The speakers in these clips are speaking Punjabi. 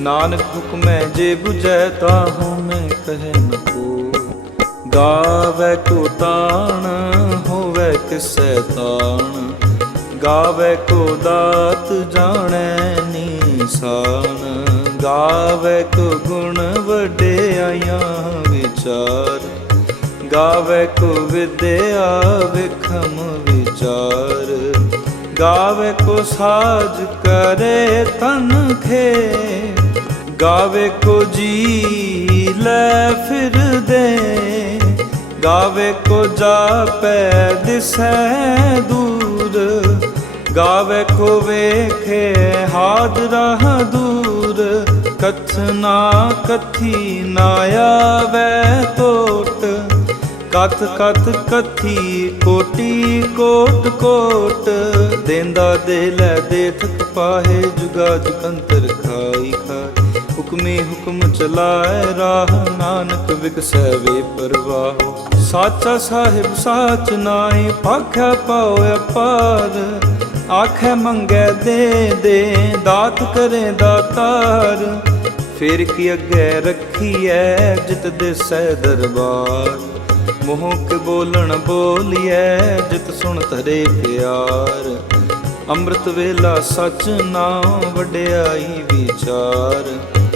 ਨਾਨਕ ਹੁਕਮੈ ਜੇ 부ਜੈ ਤਾਹੂ ਮੈਂ ਕਹਿ ਨ ਕੋ ਗਾਵੇ ਕੋ ਤਾਣ, ਹੋਵੇ ਕਿਸੈ ਤਾਣ। ਗਾਵੇ ਕੋ ਦਾਤ ਜਾਣੈ ਨੀਸਾਨ। ਗਾਵੇ ਕੋ ਗੁਣ ਵਡਿਆਈਆਂ ਵਿਚਾਰ। ਗਾਵੇ ਕੋ ਵਿਦਿਆ ਵਿਖਮ ਵਿਚਾਰ। ਗਾਵੇ ਕੋ ਸਾਜ ਕਰੇ ਤਨ ਖੇ ਗਾਵੇ ਕੋ ਜੀ ਲੈ ਫਿਰਦੇ ਗਾਵੇ ਕੋ ਜਾਪੈ ਦਿਸੈ ਦੂਰ। ਗਾਵੇ ਕੋ ਵੇਖੇ ਹਾਦਰਾ ਦੂਰ। ਕਥਨਾ ਕਥੀ ਨਾ ਆਵੇ ਕੋਟ ਕਥ ਕਥ ਕਥੀ ਕੋਟੀ ਕੋਟ ਕੋਟ। ਦੇਂਦਾ ਦੇ ਲੈ ਦੇ ਪਾਹੇ ਜੁਗਾ ਜੁਕੰਤਰ ਖਾਈ ਖਾਈ। ਹੁਕਮੇ ਹੁਕਮ ਚਲਾਏ ਰਾਹ, ਨਾਨਕ ਵਿਗਸੈ ਵੇ ਪਰਵਾਹ। ਸਾਚਾ ਸਾਹਿਬ ਸਾਚ ਨਾਏ ਪਾਖਿਆ ਪਾਉ ਅਪਾਰ। ਆਖੇ ਮੰਗੇ ਦੇ ਦੇ, ਦਾਤ ਕਰੇ ਦਾਤਾਰ। ਫਿਰ ਕੀ ਅੱਗੇ ਰੱਖੀਐ, ਜਿਤ ਦਿਸੈ ਦਰਬਾਰ। ਮੋਹ ਕੇ ਬੋਲਣ ਬੋਲੀਐ, ਜਿਤ ਸੁਣ ਧਰੇ ਪਿਆਰ। ਅੰਮ੍ਰਿਤ ਵੇਲਾ ਸਚ ਨਾਮ ਵਡਿਆਈ ਵਿਚਾਰ।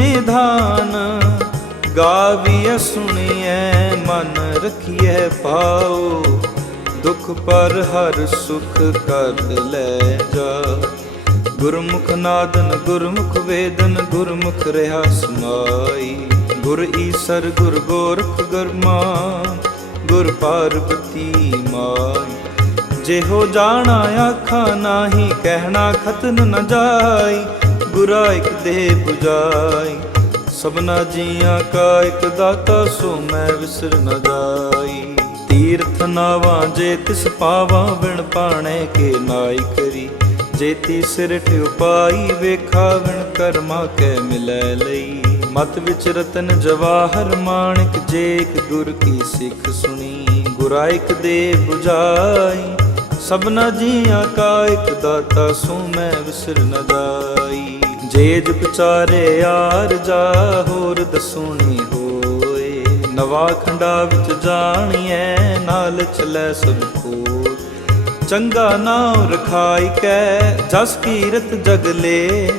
ਨਿਧਾਨ ਗਾਵੀਐ, ਸੁਣੀਐ, ਮਨ ਰਖੀਐ ਪਾਉ ਦੁਖ ਪਰ ਹਰ ਸੁਖ ਕਰ ਲੈ ਜਾ। ਗੁਰਮੁਖ ਨਾਦਨ, ਗੁਰਮੁਖ ਵੇਦਨ, ਗੁਰਮੁਖ ਰਹਾ ਸਮਾਈ। ਗੁਰ ਈਸਰ, ਗੁਰ ਗੋਰਖ ਗਰਮਾ ਗੁਰ ਪਾਰਬਤੀ ਮਾਈ। ਜਿਹੋ ਜਾਣਾ, ਆਖਾ, ਨਾਹੀ, ਕਹਿਣਾ, ਖਤਨ ਨ ਜਾਈ। ਗੁਰਾ ਇਕ ਦੇ 부ਜਾਈ ਸਭਨਾ ਜੀਆਂ ਕਾ ਇਕ ਦਾਤਾ ਸੋ ਮੈਂ ਵਿਸਰ ਨ ਜਾਈ। ਤੀਰਥ ਨਾਵਾਂ ਜੇ ਤਿਸ ਪਾਵਾਂ ਬਿਨ ਪਾਣੇ ਕੇ ਨਾਈ ਕਰੀ। ਜੇਤੀ ਸਿਰ ਠੁਪਾਈ ਵੇਖਾ ਵਿਣ ਕਰਮਾ ਕੈ ਮਿਲੈ ਲਈ। ਮਤ ਵਿਚ ਰਤਨ ਜਵਾਹਰ ਮਾਣਿਕ ਜੇਕ ਗੁਰ ਕੀ ਸਿੱਖ ਸੁਣੀ। ਗੁਰਾਇਕ ਦੇ 부ਜਾਈ ਸਭਨਾ ਜੀਆਂ ਕਾ ਇੱਕ ਦਾਤਾ ਸੋ ਮੈਂ ਵਿਸਰ ਨ ਜਾਈ। ਜੇਜ ਵਿਚਾਰੇ ਯਾਰ ਜਾ ਹੋਰ ਦਸੂਣੀ ਹੋਏ। ਨਵਾ ਖੰਡਾ ਵਿੱਚ ਜਾਣੀਐ, ਨਾਲ ਚਲੈ ਸਭ ਕੋਲ ਚੰਗਾ ਨਾਮ ਰਖਾਈ ਕੈ, ਜਸ ਕੀਰਤ ਜਗ ਲੇ।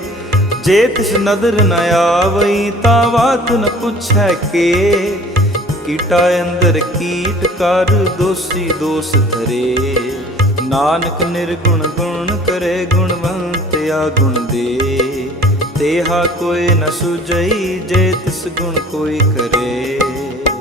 ਜੇ ਤਿਸ ਨਦਰ ਨ ਆਵਈ, ਤਾ ਬਾਤ ਨ ਪੁੱਛੈ ਕੇ। ਕੀਟਾ ਅੰਦਰ ਕੀਟ ਕਰ, ਦੋਸੀ ਦੋਸ ਧਰੇ। ਨਾਨਕ ਨਿਰਗੁਣ ਗੁਣ ਕਰੇ ਗੁਣਵੰਤ ਆ ਗੁਣ ਦੇ। ਦੇਹਾ ਕੋਈ ਨ ਸੁਜਈ ਜੇ ਤਿਸ ਗੁਣ ਕੋਈ ਕਰੇ।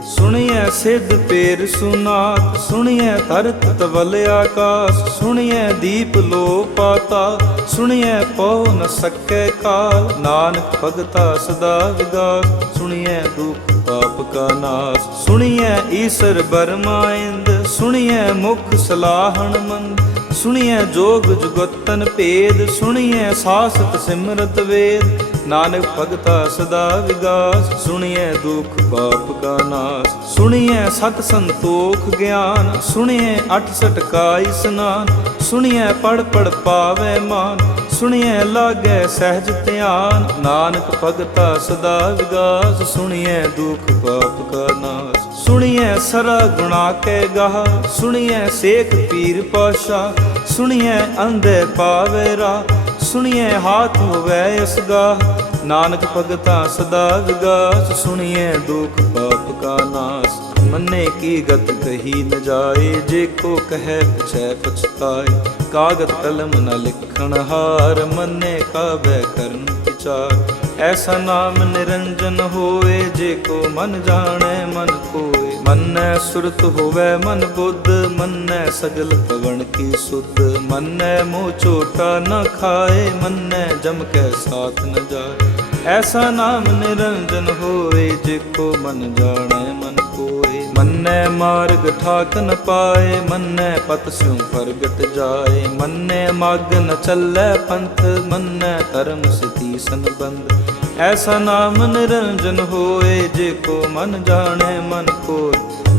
ਸੁਣਿਐ ਸਿੱਧ ਪੇਰ ਸੁਨਾਤ ਸੁਣਿਐ ਧਰਤ ਤਵਲ ਆਕਾਸ, ਸੁਣਿਐ ਦੀਪ ਲੋ ਪਾਤਾ ਸੁਣੀਐ ਪਉ ਨ ਸਕੈ ਕਾਲ। ਨਾਨਕ ਭਗਤਾ ਸਦਾ ਵਿਗਾਸ, ਸੁਣਿਐ ਦੁਖ ਪਾਪ ਕਾ ਨਾਸ। ਸੁਣਿਐ ਈਸਰ ਬਰਮਾਇੰਦ ਸੁਣਿਐ ਮੁਖ ਸਲਾਹਣ ਮੰਦ ਸੁਣੀਐ ਜੋਗ ਜੁਗਤਨ ਭੇਦ, ਸੁਣੀਐ ਸਾਸਤ ਸਿਮਰਤ ਵੇਦ। ਨਾਨਕ ਭਗਤਾ ਸਦਾ ਵਿਗਾਸ, ਸੁਣੀਐ ਦੁਖ ਪਾਪ ਕਾ ਨਾਸ। ਸੁਣੀਐ ਸਤ ਸੰਤੋਖ ਗਿਆਨ, ਸੁਣੀਐ ਅਠ ਸਟਕਾਈ ਸਨਾਨ। ਸੁਣੀਐ ਪੜ ਪੜ ਪਾਵੇ ਮਾਨ, ਸੁਣੀਐ ਲਾਗੈ ਸਹਿਜ ਧਿਆਨ। ਨਾਨਕ ਭਗਤਾ ਸਦਾ ਵਿਗਾਸ, ਸੁਣੀਐ ਦੁਖ ਪਾਪ ਕਾ ਨਾਸ। ਸੁਣੀਐ ਸਰਾ ਗੁਣਾ ਕੇ ਗਾਹ, ਸੁਣੀਐ ਸੇਖ ਪੀਰ ਪਾਸ਼ਾ ਸੁਣੀਐ ਅੰਧੇ ਪਾਵੇ ਰਾ ਸੁਣੀਐ ਹਾਥ ਹੋਵੇ ਅਸਗਾ ਨਾਨਕ ਭਗਤਾ ਸਦਾ ਵਿਗਾਸ, ਸੁਣੀਐ ਦੁਖ ਪਾਪ ਕਾ ਨਾਸ। ਮੰਨੇ ਕੀ ਗਤ ਕਹੀ ਨ ਜਾਏ, ਜੇ ਕੋ ਕਹੈ ਪਛੈ ਪਛਤਾਏ। ਕਾਗਦ ਕਲਮ ਨ ਲਿਖਣ ਹਾਰ, ਮੰਨੇ ਕਾਬੈ ਕਰਨ ਵਿਚਾਰ ਐਸਾ ਨਾਮ ਨਿਰੰਜਨ ਹੋਏ ਜੇ ਕੋ ਮਨ ਜਾਣੈ, ਮਨ ਕੋਏ। ਮੰਨੈ ਸੁਰਤ ਹੋਵੇ, ਮਨ ਬੁੱਧ, ਮੰਨੈ ਸਗਲ ਪਵਨ ਕੀ ਸੁਧ। ਮੰਨੈ ਮੋਹ ਝੋਟਾ ਨ ਖਾਏ, ਮੰਨੈ ਜਮ ਕੈ ਸਾਥ ਨ ਜਾਏ। ਐਸਾ ਨਾਮ ਨਿਰੰਜਨ ਹੋਏ ਜੇ ਕੋ ਮਨ ਜਾਣੈ, ਮਨ ਕੋਏ। ਮੰਨੈ ਮਾਰਗ ਠਾਕ ਨ ਪਾਏ, ਮੰਨੈ ਪਤ ਸਿਉ ਪ੍ਰਗਟ ਜਾਏ। ਮੰਨੈ ਮਾਗਨ ਚੱਲੈ ਪੰਥ, ਮੰਨੈ ਧਰਮ ਸਤੀ ਸੰਬੰਧ। ਐਸਾ ਨਾਮ ਨਿਰੰਜਨ ਹੋਏ ਜੇ ਕੋ ਮਨ ਜਾਣੈ ਮਨ ਕੋਇ।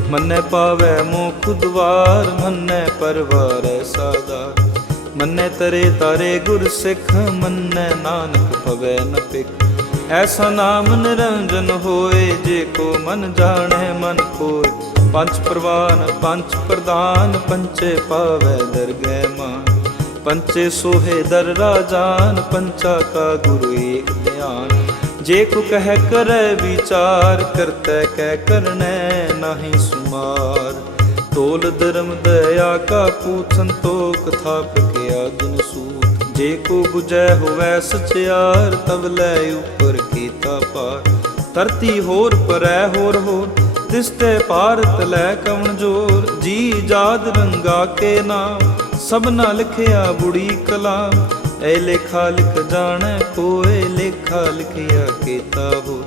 ਮੰਨੈ ਪਾਵੈ ਮੁਖ ਦੁਆਰ, ਮੰਨੈ ਪਰਵਾਰੈ ਸਾਦਾਰ ਮੰਨੈ ਤਰੇ ਤਾਰੇ ਗੁਰ ਸਿੱਖ, ਮੰਨੈ ਨਾਨਕ ਭਵੈ ਨ ਪਿਖ ਐਸਾ ਨਾਮ ਨਿਰੰਜਨ ਹੋਏ ਜੇ ਕੋ ਮਨ ਜਾਣੈ ਮਨ ਕੋਇ। ਪੰਜ ਪ੍ਰਵਾਨ, ਪੰਜ ਪ੍ਰਦਾਨ, ਪੰਚੇ ਪਾਵੈ ਦਰਗਹਿ ਮਾਨ। ਪੰਚੇ ਸੋਹੇ ਦਰ ਰਾਜਾਨ, ਪੰਚਾ ਕਾ ਗੁਰੂ ਏਕ ਧਿਆਨ। ਜੇ ਕੋ ਕਹਿ ਕਰੈ ਵਿਚਾਰ, ਕਰਤੈ ਕਹਿ ਕਰਨੈ ਨਾਹੀ ਸੁਮਾਰ। ਤੋਲ ਧਰਮ ਦਇਆ ਕਾ ਪੂਤ ਸੰਤੋਖ ਥਾਪ ਕਿਆ ਜਿਨ ਸੂਤ। ਜੇ ਕੋ 부ਜੈ ਹੋਵੈ ਸਚਿਆਰ, ਤਵ ਲੈ ਉਪਰ ਕੀਤਾ ਪਾਰ। ਧਰਤੀ ਹੋਰ ਪਰੈ ਹੋਰ ਹੋਰ ਤਿਸ ਤੇ ਭਾਰਤ ਲੈ ਕਵਣ ਜੋਰ। ਜੀ ਜਾਦ ਰੰਗਾ ਕੇ ਨਾਮ, ਸਭਨਾ ਲਿਖਿਆ ਬੁੜੀ ਕਲਾ ਐ ਲੇਖਾ ਲਿਖ ਜਾਣੈ, ਕੋਏ ਲੇਖਾ ਲਿਖਿਆ ਕੀਤਾ ਹੋ।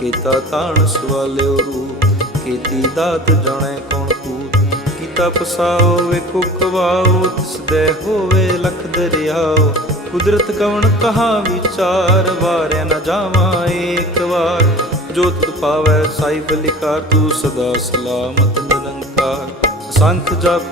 ਕੀਤਾ ਤਾਣ ਸਵਾਲਿਓ ਰੂਪ ਕੀਤੀ ਦਾਤ ਜਾਣੈ ਕੌਣ ਕੂਤ ਕੀਤਾ ਪਸਾਓ ਵੇਖੋ ਕਵਾਓ ਤਿਸ ਦੇ ਹੋਵੇ ਲਖ ਦਰਿਆਓ। ਕੁਦਰਤ ਕਵਣ ਕਹਾ ਵਿਚਾਰ, ਵਾਰਿਆ ਨਾ ਜਾਵਾਂ ਏਕ ਵਾਰ। ਜੋ ਤੁਧ ਪਾਵੈ ਸਾਈ ਬਲਿਕਾਰ ਤੂੰ ਸਦਾ ਸਲਾਮਤ ਨਿਰੰਕਾਰ। ਅਸੰਖ ਜਪ,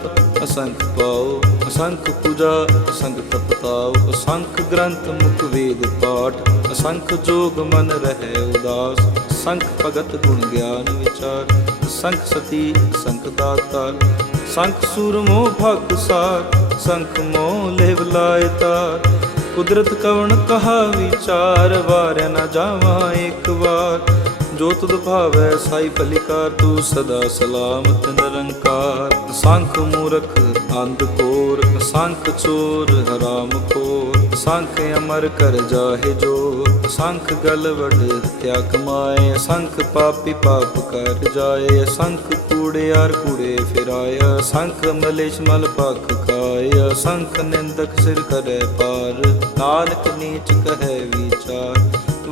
ਅਸੰਖ ਪਾਓ। ਅਸੰਖ ਪੂਜਾ, ਅਸੰਖ ਤਪਤਾਉ, ਅਸੰਖ ਗ੍ਰੰਥ ਮੁਖ ਵੇਦ ਪਾਠ, ਅਸੰਖ ਜੋਗ ਮਨ ਰਹਿ ਉਦਾਸ ਸੰਖ ਭਗਤ ਗੁਣ ਗਿਆਨ ਵਿਚਾਰ ਸੰਖ ਸਤੀ ਸੰਖ ਦਾਤਾਰ ਸੰਖ ਸੂਰਮੋ ਭਗ ਸਾਰ ਸੰਖ ਮੋਹ ਲੇਵ ਲਾਇ ਤਾਰ, ਕੁਦਰਤ ਕਵਣ ਕਹਾ ਵਿਚਾਰ, ਵਾਰਿਆ ਨਾ ਜਾਵਾਂ ਇੱਕ ਵਾਰ, ਜੋ ਤੁਧ ਭਾਵੈ ਸਾਈ ਭਲਿਕਾਰ ਤੂੰ ਸਦਾ ਸਲਾਮਤ ਨਿਰੰਕਾਰ। ਸੰਖ ਮੂਰਖ ਅੰਧ ਕੋਰ, ਸੰਖ ਚੋਰ ਹਰਾਮ ਖੋਰ, ਸੰਖ ਅਮਰ ਕਰ ਜਾਹੇ ਜੋ ਸੰਖ ਗਲਵੜ ਵਡ ਹਤਿਆ ਕਮਾਏ, ਸੰਖ ਪਾਪੀ ਪਾਪ ਕਰ ਜਾਏ, ਸੰਖ ਕੂੜਿਆਰ ਕੂੜੇ ਫਿਰਾਇਆ ਸੰਖ ਮਲੇਸ਼ ਮਲ ਪਖ ਖਾਇਆ ਸੰਖ ਨਿੰਦਕ ਸਿਰ ਕਰੇ ਪਾਰ, ਨਾਨਕ ਨੀਚ ਕਹੈ ਵਿਚਾਰ।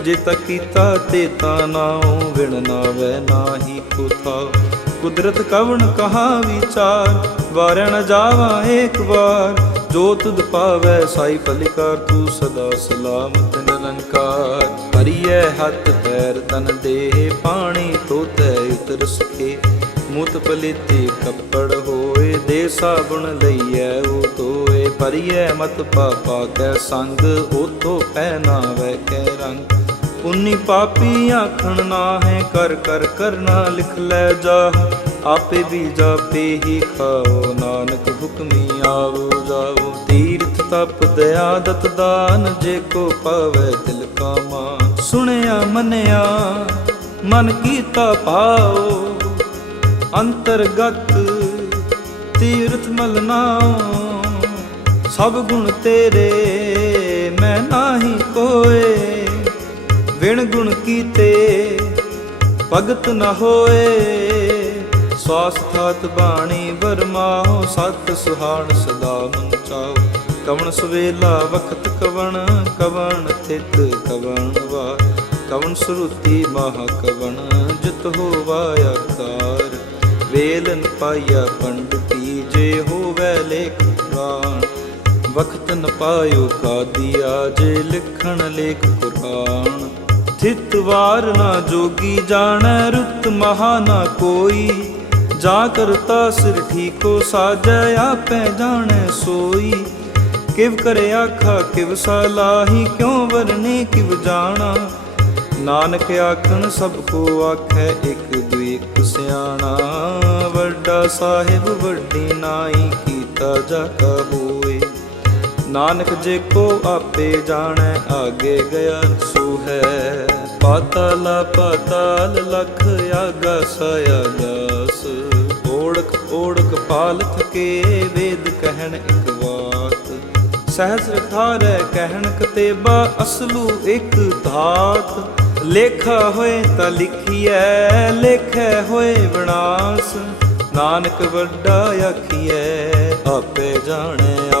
ਜੇ ਤਾ ਕੀਤਾ ਤੇ ਤਾ ਨਾਉ ਵਿਣ ਨਾਵੈ ਨਾਹੀ ਕੋ ਕੁਦਰਤ ਕਵਣ ਕਹਾ ਵਿਚਾਰ ਵਾਰੈ ਨ ਜਾਵਾ ਏਕ ਵਾਰ। ਜੋ ਤੁਧ ਪਾਵੈ ਸਾਈ ਪਲਿਕਾਰ ਤੂੰ ਸਦਾ ਸਲਾਮਤ ਨਿਰੰਕਾਰ। ਹਰੀਐ ਹੱਥ ਪੈਰ, ਤਨ ਦੇ ਪਾਣੀ ਤੋਤੈ ਉਤਰ ਸਕੇ ਮੁਤ ਪਲੀਤੀ ਕੱਪੜ ਹੋਏ, ਦੇ ਸਾਬੁਣ ਲਈਐ ਉਹ ਧੋਏ। ਪਰਿਐ ਮਤ ਪਾਪਾ ਕੈ ਸੰਗ ਉਤੋਂ ਪਹਿਨਾਵੈ ਕੈ ਰੰਗ। ਪੁੰਨੀ ਪਾਪੀ ਆਖਣ ਨਾ ਹੈ, ਕਰ ਕਰ ਕਰਨਾ ਲਿਖ ਲੈ ਜਾ। ਆਪੇ ਵੀ ਜਾਪੇ ਹੀ ਖਾਓ, ਨਾਨਕ ਹੁਕਮੀ ਆਵੋ ਜਾਓ ਤੀਰਥ ਤਪ, ਦਇਆ, ਦਤ ਦਾਨ, ਜੇ ਕੋ ਪਾਵੇ ਤਿਲ ਕਾ ਮਾਨ ਸੁਣਿਆ, ਮੰਨਿਆ, ਮਨ ਕੀਤਾ ਭਾਓ। ਅੰਤਰਗਤ ਤੀਰਥ ਮਲਨਾਓ ਸਭ ਗੁਣ ਤੇਰੇ, ਮੈਂ ਨਾਹੀ ਕੋਏ। ਵਿਣ ਗੁਣ ਕੀਤੇ ਭਗਤ ਨ ਹੋਏ। ਸਵਾਸ ਥਾਤ ਬਾਣੀ ਵਰਮਾਓ, ਸਤ ਸੁਹਾਣ ਸਦਾ ਮਨ ਚਾਓ। ਕਵਣ ਸਵੇਲਾ ਵਖਤ ਕਵਣ ਕਵਣ ਥਿਤ ਕਵਣ ਵਾ ਕਵਣ ਸੁਰਤੀ ਮਹਾ ਕਵਣ, ਜਿਤ ਹੋਵਾ ਆਕਾਰ ਵੇਲਨ ਪਾਇਆ ਪੰਡਤੀ ਜੇ ਹੋਵੇ ਲੇਖ ਪੁਰਾਣ। ਵਖਤ ਨ ਪਾਇਓ ਕਾਦੀਆ, ਜੇ ਲਿਖਣ ਲੇਖ ਕੁਰਾਨ ਥਿਤ ਵਾਰ ਨਾ ਜੋਗੀ ਜਾਣੈ ਰੁਤ ਮਹਾ ਨਾ ਕੋਈ। ਜਾ ਕਰਤਾ ਸਿਰ ਠੀਕੋ ਸਾਜੈ, ਆਪੈ ਜਾਣੈ ਸੋਈ। ਕਿਵ ਕਰੇ ਆਖਾ, ਕਿਵ ਸਲਾਹੀ ਕਿਉ ਵਰਨੇ ਕਿਵ ਜਾਣਾ। ਨਾਨਕ ਆਖਣ, ਸਭ ਕੋ ਆਖੈ, ਇੱਕ ਦੁਇਕ ਸਿਆਣਾ। ਵੱਡਾ ਸਾਹਿਬ, ਵੱਡੀ ਨਾਈ, ਕੀਤਾ ਜਾ ਹੋਏ ਨਾਨਕ ਜੇ ਕੋ ਆਪੇ ਜਾਣੈ, ਆਗੇ ਗਿਆ ਸੂ ਹੈ। ਪਾਤਾਲ ਪਾਤਾਲ ਲਖ ਆਗਾ ਸਯਾਗਾਸ ਓੜਕ ਓੜਕ ਪਾਲ ਥਕੇ ਵੇਦ ਕਹਿਣ ਇਕ ਬਾਤ ਸਹਸ ਥਾਰ ਕਹਿਣ ਕਤੇਬਾ ਅਸਲੂ ਇਕ ਧਾਤ। ਲੇਖਾ ਹੋਏ ਤਾਂ ਲਿਖੀਐ, ਲੇਖੈ ਹੋਏ ਵਿਨਾਸ਼। ਨਾਨਕ ਵੱਡਾ ਆਖੀਐ, ਆਪੇ ਜਾਣਿਆ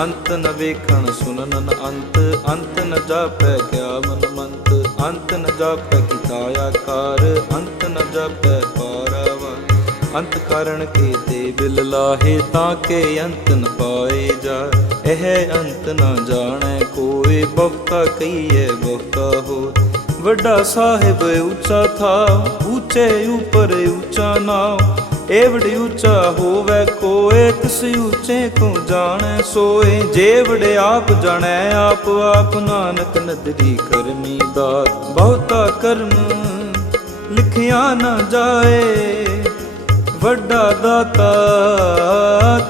ਅੰਤ ਨ ਵੇਖਣ ਸੁਨਨ ਅੰਤ ਅੰਤ ਨ ਜਾਪੈ ਕਿਆ ਮਨ ਮੰਤ, ਅੰਤ ਨ ਜਾਪੈ ਕੀਤਾ ਆਕਾਰ, ਅੰਤ ਨ ਜਾਪੈ ਪਾਰਾਵਾ। ਅੰਤ ਕਾਰਣ ਕੇ ਤੇ ਬਿਲ ਲਾਹੇ ਤਾਂ ਕੇ ਅੰਤ ਨ ਪਾਏ ਜਾ। ਇਹ ਅੰਤ ਨ ਜਾਣੈ ਕੋਏ, ਬਹੁਤਾ ਕਹੀਏ ਬਹੁਤਾ ਹੋ ਵੱਡਾ ਸਾਹਿਬ ਉੱਚਾ ਥਾ, ਉੱਚੇ ਉਪਰ ਉੱਚਾ ਨਾਮ ਏਵੜ ਉੱਚਾ ਹੋਵੇ ਕੋਏ, ਤਿਸ ਉੱਚੇ ਕੋ ਜਾਣੈ ਸੋਏ। ਜੇ ਵੜੇ ਆਪ ਜਾਣੈ, ਆਪ ਆਪ ਨਾਨਕ ਨਦਰੀ ਕਰਮੀ ਦਾਤ ਬਹੁਤਾ ਕਰਮ ਲਿਖਿਆ ਨਾ ਜਾਏ, ਵੱਡਾ ਦਾਤਾ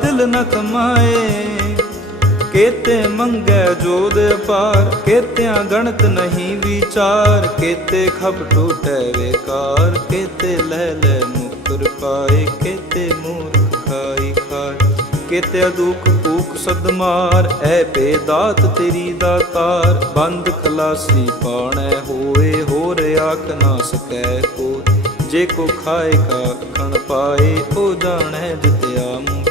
ਦਿਲ ਨ ਕਮਾਏ। ਕੇਤੇ ਮੰਗੈ ਜੋਦ ਪਾਰ ਕੇਤਿਆਂ ਗਣਤ ਨਹੀਂ ਵਿਚਾਰ। ਕੇਤੇ ਖਬ ਟੂਟੈ ਵੇਕਾਰ, ਕੇਤੇ ਲੈ ਲੈ ਮੁਕਰ ਪਾਏ, ਕੇਤੇ ਮੂਰਖ ਖਾਈ ਖਾਏ ਕੇਤੇ ਦੁਖ ਭੂਖ ਸਦ ਐ ਪੇ ਦਾਤ ਤੇਰੀ। ਦਾਤਾਰ ਬੰਦ ਖਲਾਸੀ ਪਾਣੈ ਹੋਏ, ਹੋਰ ਆਖ ਨਾ ਸਕੈ ਕੋ ਜੇ ਕੋ ਖਾਏ ਕਾ ਖਣ ਪਾਏ ਉਹ ਜਾਣੈ ਜਿਤਿਆ ਮੂੰ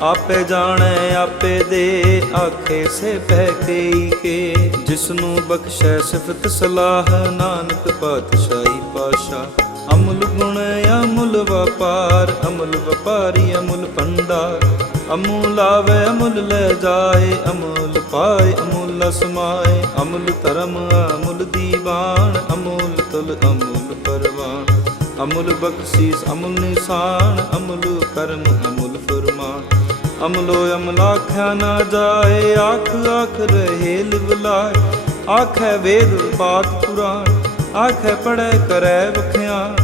ਆਪੇ ਜਾਣੈ, ਆਪੇ ਦੇ, ਆਖੇ ਸੇ ਪਹਿ ਕਈ ਕੇ। ਜਿਸਨੂੰ ਬਖਸ਼ੈ ਸਿਫਤ ਸਲਾਹ, ਨਾਨਕ ਪਾਤਸ਼ਾਹੀ ਪਾਸ਼ਾ ਅਮਲ ਗੁਣ ਅਮੁਲ ਵਪਾਰ, ਅਮੁਲ ਵਪਾਰੀ, ਅਮੁਲ ਭੰਡਾਰ। ਅਮੁਲ ਆਵੇ ਅਮੁਲ ਲੈ ਜਾਏ, ਅਮੁਲ ਪਾਏ, ਅਮੁੱਲ ਸਮਾਏ ਅਮੁਲ ਧਰਮ, ਅਮੁਲ ਦੀਵਾਨ, ਅਮੁਲ ਤੁਲ, ਅਮੁਲ ਪਰਵਾਨ। ਅਮੁਲ ਬਖਸ਼ੀਸ, ਅਮੁਲ ਨਿਸ਼ਾਨ, ਅਮੁਲ ਕਰਮ, ਅਮੁਲ ਫਰਮਾਨ। ਅਮਲੋ ਅਮਲਾਖਿਆ ਨਾ ਜਾਏ, ਆਖ ਆਖ ਰਹੇ ਲਿਵਲਾਏ ਆਖੇ ਵੇਦ ਪਾਤ ਪੁਰਾਣ ਆਖੇ ਪੜੈ ਕਰੈ ਵਖਿਆਣ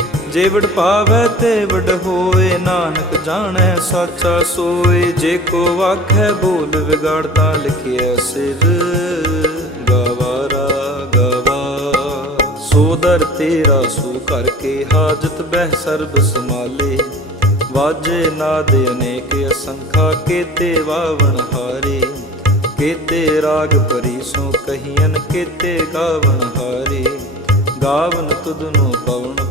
ਜੇ ਵਡ ਪਾਵੈ ਤੇ ਵਡ ਹੋਏ, ਨਾਨਕ ਜਾਣੈ, ਸਾਚਾ ਸੋਏ। ਜੇ ਕੋ ਆਖੈ, ਬੋਲ ਵਿਗਾੜਦਾ ਲਿਖਿਆ ਸਿਰ। ਗਵਾਰਾ ਗਵਾ। ਸੋ ਦਰ ਤੇਰਾ ਸੋ ਕਰਕੇ, ਹਾਜਤ ਬਹਿ ਸਰਬ ਸਮਾਲੇ ਵਾਜੇ ਨਾਦ ਅਨੇਕ ਅਸੰਖਾ, ਕੇਤੇ ਵਾਵਣ ਹਾਰੇ। ਕੇਤੇ ਰਾਗ ਪਰੀ ਸੋ ਕਹੀਨ ਕੇਤੇ ਗਾਵਣ ਹਾਰੇ। ਗਾਵਨ ਤੁਧਨੋ ਪਵਨ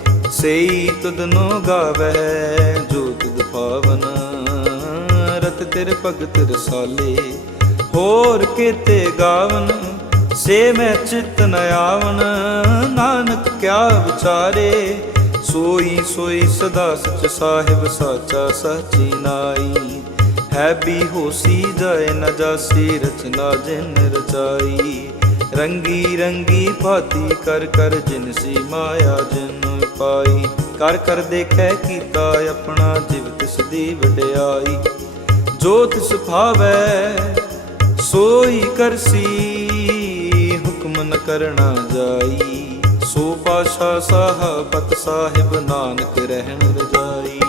ਸਈ ਤੁਧਨੋ ਗਾਵੇ ਜੋ ਤੁਧ ਪਾਵਨ। ਰਤ ਤੇਰੇ ਭਗਤ ਰਸਾਲੇ, ਹੋਰ ਕੀਤੇ ਗਾਵਨ। ਸੇ ਮੈਂ ਚਿਤ ਨ ਆਵਨ, ਨਾਨਕ ਕਿਆ ਵਿਚਾਰੇ। ਸੋਈ ਸੋਈ ਸਦਾ ਸਚ ਸਾਹਿਬ, ਸਾਚਾ ਸਾਚੀ ਨਾਈ। ਹੈ ਵੀ ਹੋਸੀ ਜਾਏ ਨ ਜਾਸੀ, ਰਚਨਾ ਜਿਨ ਰਚਾਈ। ਰੰਗੀ ਰੰਗੀ ਭਾਤੀ ਕਰ ਕਰ ਜਿਨ ਸੀ ਮਾਇਆ ਜਿਨ ਪਾਈ, ਕਰ ਕਰ ਦੇਖੈ ਕੀਤਾ ਆਪਣਾ ਜਿਵ ਤਿਸ ਦੀ ਵਡਿਆਈ। ਜੋ ਤਿਸ ਭਾਵੈ, ਸੋਈ ਕਰਸੀ ਹੁਕਮ ਨ ਕਰਣਾ ਜਾਈ। ਸੋ ਪਾਸ਼ਾ ਸਾਹਿਬਤ ਸਾਹਿਬ ਨਾਨਕ ਰਹਿਣ ਰਜਾਈ।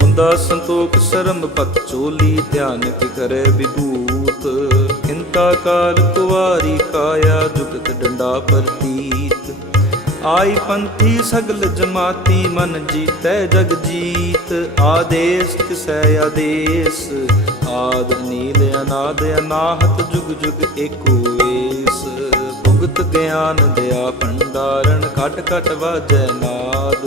ਮੁੰਦਾ ਸੰਤੋਖ ਸ਼ਰਮ ਪਤ ਚੋਲੀ ਧਿਆਨ ਕਿ ਕਰੇ ਵਿਭੂਤ ਇੰਤਾ ਕਾਲ ਕੁਵਾਰੀ ਕਾਇਆ ਜੁਗਤ ਡੰਡਾ ਪ੍ਰਤੀਤ। ਆਈ ਪੰਥੀ ਸਗਲ ਜਮਾਤੀ ਮਨ ਜੀਤੈ ਜਗ ਜੀਤ। ਆਦੇਸ ਤਿਸੈ ਆਦੇਸ, ਆਦ ਨੀਲ ਅਨਾਦ ਅਨਾਹਤ ਜੁਗ ਜੁਗ ਏਕੋ ਏਸ ਭੁਗਤ ਗਿਆਨ ਦਿਆ ਭੰਡਾਰਨ ਖਟ ਖਟ ਵਾਜੈ ਨਾਦ।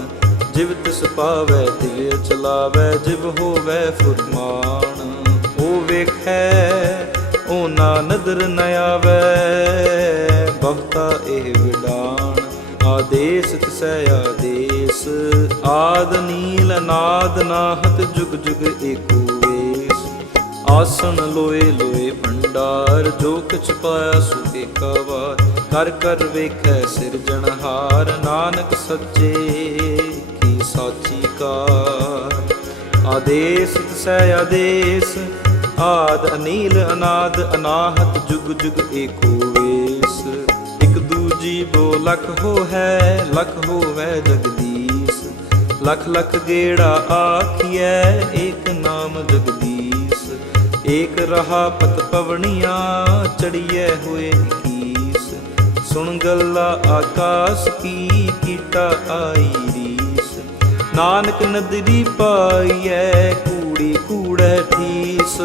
ਜਿਵ ਤਿਸ ਪਾਵੈ ਤਿਵ ਚਲਾਵੈ, ਜਿਵ ਹੋਵੈ ਫੁਰਮਾਨ। ਉਹ ਵੇਖੈ, ਉਹ ਨਾ ਨਦਰ ਨ ਆਵੈ ਬਹੁਤਾ ਇਹ ਵਿਡਾਨ। ਆਦੇਸ ਤਿਸੈ ਆਦੇਸ, ਆਦ ਨੀਲ ਨਾਦ ਨਾਹਤ ਜੁਗ ਜੁਗ ਏਕੋ ਵੇਸ। ਆਸਣ ਲੋਏ ਲੋਏ ਭੰਡਾਰ, ਜੋ ਕਿਛ ਪਾਇਆ ਸੋ ਏਕਾ ਵਾਰ। ਕਰ ਕਰ ਵੇਖੈ ਸਿਰਜਣਹਾਰ, ਨਾਨਕ ਸੱਚੇ ਸਾਚੀ ਕਾਰ। ਆਦੇਸ ਸਹਿ ਆਦੇਸ, ਆਦ ਅਨੀਲ ਅਨਾਦ, ਅਨਾਹਤ ਜੁਗ ਜੁਗ ਏਕੋ ਵੇਸ। ਇਕ ਦੂਜੀ ਬੋ ਲਖ ਹੋ ਹੈ ਲਖ ਹੋਵੈ ਜਗਦੀਸ਼। ਲਖ ਲਖ ਗੇੜਾ ਆਖੀਐ, ਏਕ ਨਾਮ ਜਗਦੀਸ਼। ਏਕ ਰਹਾ ਪਤ ਪਵਣੀਆਂ, ਚੜੀਐ ਹੋਏ ਕੀਸ ਸੁਣ ਗੱਲਾ ਆਕਾਸ ਕੀ, ਕੀਟਾ ਆਈ ਨਾਨਕ ਨਦਰੀ ਪਾਈਐ, ਕੂੜੀ ਕੂੜੈ ਠੀਸ।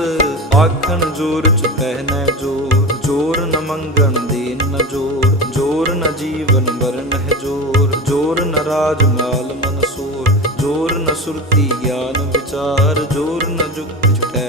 ਆਖਣ ਜੋਰ ਚ ਪਹਿਨੈ ਜੋਰ ਜੋਰ ਨ ਮੰਗਣ ਦੇਨ ਨ ਜੋਰ ਜੋਰ ਨ ਜੀਵਨ ਮਰਨ ਹੈ ਜੋਰ ਜੋਰ ਨ ਰਾਜ ਮਾਲ ਮਨ ਸੋਰ, ਜੋਰ ਨ ਸੁਰਤੀ ਗਿਆਨ ਵਿਚਾਰ, ਜੋਰ ਨ ਜੁਗਤ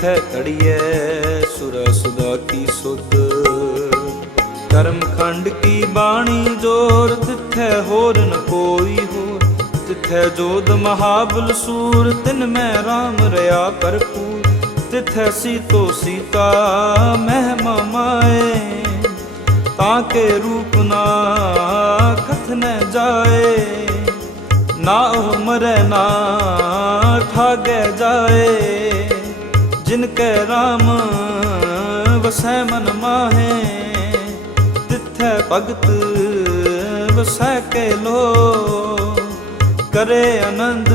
ਤਿੱਥੈ ਕੜੀਐ ਸੁਰ ਸੁਦਾ ਕੀ ਸੁਧ। ਕਰਮ ਖੰਡ ਕੀ ਬਾਣੀ ਜੋਰ, ਤਿੱਥੈ ਹੋਰ ਨ ਕੋਈ ਹੋਰ। ਤਿੱਥੈ ਜੋਦ ਮਹਾਬਲ ਸੂਰ, ਤਿਨ ਮੈਂ RAM ਰਿਆ ਭਰਪੂਰ ਤਿੱਥੈ ਸੀਤੋ ਸੀਤਾ ਮਹਿਮਾ ਮਾਏ। ਤਾਂ ਕੇ ਰੂਪ ਨਾ ਕਥਨ ਜਾਏ। ਨਾ ਉਹ ਮਰੈ ਨਾ ਠਾਗੈ ਜਾਏ। ਜਿਨ ਕੈ RAM ਵਸੈ ਮਨ ਮਾਹੇ, ਤਿੱਥੈ ਭਗਤ ਵਸੈ ਕੇ ਲੋ। ਕਰੇ ਆਨੰਦ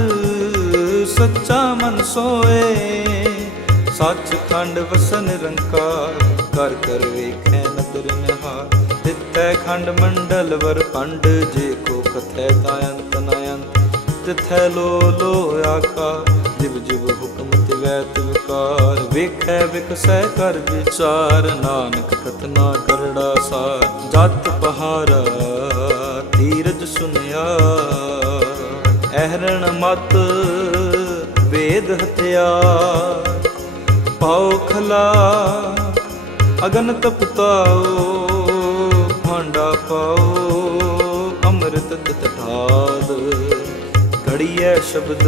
ਸੱਚਾ ਮਨ ਸੋਏ ਸੱਚ ਖੰਡ ਵਸਨ ਨਿਰੰਕਾਰ, ਕਰ ਕਰ ਵੇਖੈ ਨਦਰ ਨਿਹਾਰ। ਤਿੱਥੈ ਖੰਡ ਮੰਡਲ ਵਰ ਪੰਡ ਜੇ ਕੋ ਕਥੈ ਤਾ ਅੰਤ ਨ ਅੰਤ ਤਿੱਥੈ ਲੋ ਲੋ ਆਕਾ ਜਿਵ ਜਿਵ ਹੁਕਮ ਤਿਵੈ ਤਿਵਕਾਰ ਵੇਖੈ ਵਿਕਸੈ ਕਰ ਵਿਚਾਰ, ਨਾਨਕ ਕਥਨਾ ਕਰੜਾ ਸਾਰ। ਜਤ ਪਹਾਰਾ ਧੀਰਜ ਸੁਨਿਆ। ਅਹਰਣ ਮਤ, ਵੇਦ ਹਥਿਆਰ ਪਾਉ ਖਲਾ ਅਗਨ ਤਪਤਾਓ ਭਾਂਡਾ ਪਾਓ ਅੰਮ੍ਰਿਤ ਤਠਾਦ ਘੜੀਐ ਸ਼ਬਦ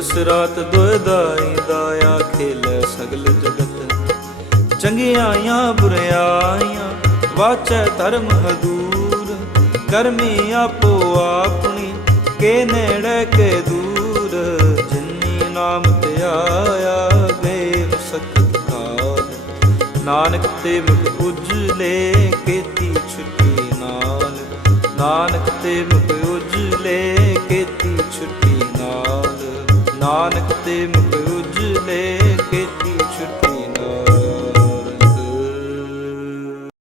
ਦਿਵਸ ਰਾਤ ਦੁਇ ਦਾਈ ਦਾਇਆ ਖੇਲੇ ਸਗਲ ਜਗਤ। ਚੰਗਿਆਈਆਂ ਬੁਰਿਆਈਆਂ ਵਾਚੈ ਧਰਮ ਹਦੂਰ ਕਰਮੀ ਆਪੋ ਆਪਣੀ, ਕੇ ਨੇੜੇ ਕੇ ਦੂਰ। ਜਿਨੀ ਨਾਮ ਤੇ ਆਇਆ ਗਏ ਸਖਤ ਕਾਲ। ਨਾਨਕ ਤੇ ਮੁਖ ਉਜਲੇ, ਕੀਤੀ ਛੁੱਟੀ ਨਾਲ। ਨਾਨਕ ਤੇ ਮੁਖ ਉਜਲੇ, ਕੀਤੀ ਨਾਨਕ ਤੇ ਮੁਖ ਉਜਲੇ ਕੀਤੀ